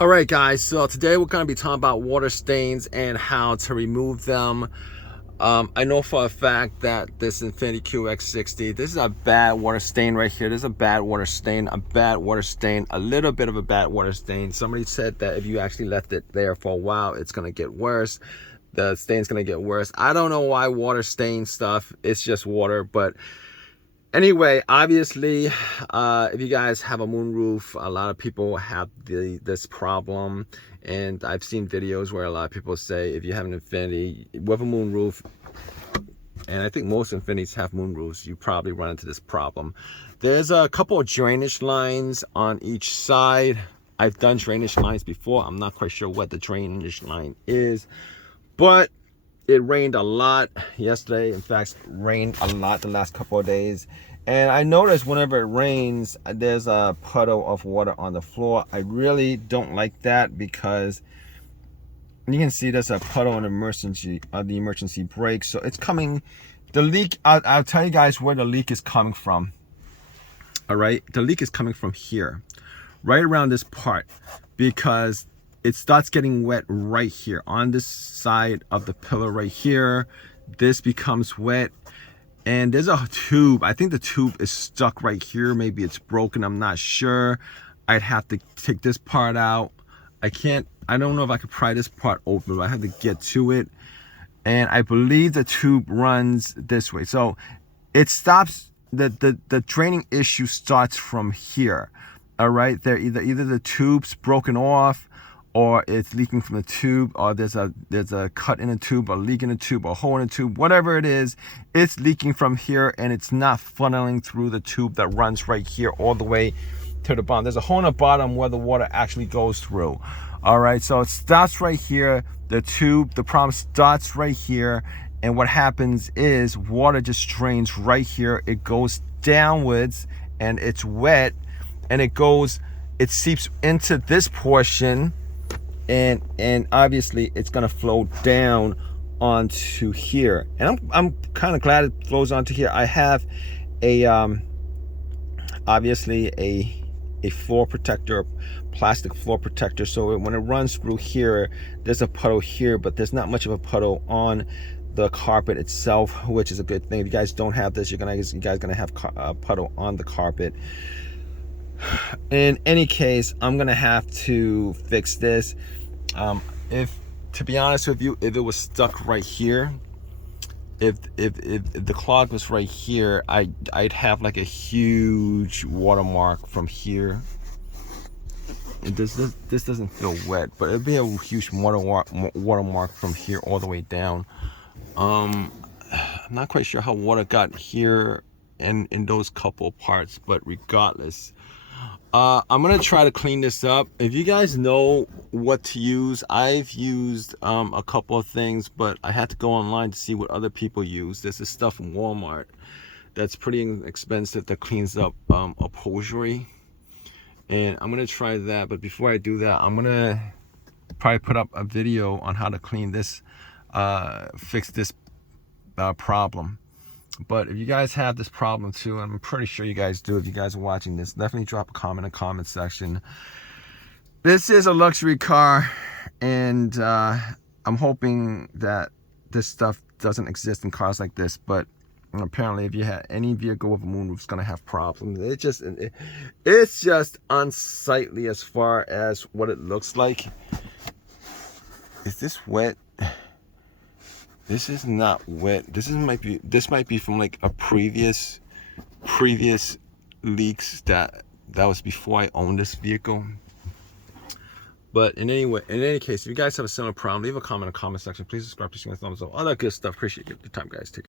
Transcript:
All right, guys, so today we're going to be talking about water stains and how to remove them. I know for a fact that this Infiniti QX60, this is a bad water stain right here. This is a bad water stain, a little bit of a bad water stain. Somebody said that if you actually left it there for a while, it's going to get worse. The stain's going to get worse. I don't know why water stain stuff. It's just water, but anyway, obviously, if you guys have a moonroof, a lot of people have this problem, and I've seen videos where a lot of people say if you have an Infiniti with a moonroof, and I think most Infinitis have moonroofs, you probably run into this problem. There's a couple of drainage lines on each side. I've done drainage lines before. I'm not quite sure what the drainage line is, but it rained a lot yesterday. In fact, rained a lot the last couple of days. And I noticed whenever it rains, there's a puddle of water on the floor. I really don't like that because you can see there's a puddle on the emergency brake. So it's coming, the leak, I'll tell you guys where the leak is coming from. All right, the leak is coming from here, right around this part, because it starts getting wet right here on this side of the pillar right here. This becomes wet, and there's a tube. I think the tube is stuck right here. Maybe it's broken, I'm not sure. I'd have to take this part out. I don't know if I could pry this part open, but I have to get to it. And I believe the tube runs this way. So it stops, the draining issue starts from here. All right, there either the tube's broken off, or it's leaking from the tube, or there's a cut in the tube, or leak in the tube, or hole in the tube, whatever it is, it's leaking from here, and it's not funneling through the tube that runs right here all the way to the bottom. There's a hole in the bottom where the water actually goes through. All right, so it starts right here. The problem starts right here, and what happens is water just drains right here. It goes downwards, and it's wet, and it seeps into this portion, and obviously it's gonna flow down onto here. And I'm kind of glad it flows onto here. I have a obviously a floor protector, plastic floor protector, so when it runs through here, there's a puddle here, but there's not much of a puddle on the carpet itself, which is a good thing. If you guys don't have this, you guys gonna have a puddle on the carpet. In any case, I'm gonna have to fix this. To be honest with you, if it was stuck right here, if the clog was right here, I'd have like a huge watermark from here. And this doesn't feel wet, but it'd be a huge watermark from here all the way down. I'm not quite sure how water got here and in those couple parts, but regardless, I'm gonna try to clean this up. If you guys know what to use, I've used a couple of things, but I had to go online to see what other people use. This is stuff from Walmart that's pretty expensive that cleans up upholstery, and I'm gonna try that. But before I do that, I'm gonna probably put up a video on how to clean this, fix this problem. But if you guys have this problem too, I'm pretty sure you guys do, if you guys are watching this, definitely drop a comment in the comment section. This is a luxury car, and I'm hoping that this stuff doesn't exist in cars like this, but apparently if you have any vehicle with a moonroof, it's gonna have problems. It's just unsightly as far as what it looks like. Is this wet? This is not wet. This might be from like a previous leaks that was before I owned this vehicle. But in any case, if you guys have a similar problem, leave a comment in the comment section. Please subscribe, please give me a thumbs up, all that good stuff. Appreciate your time, guys. Take care.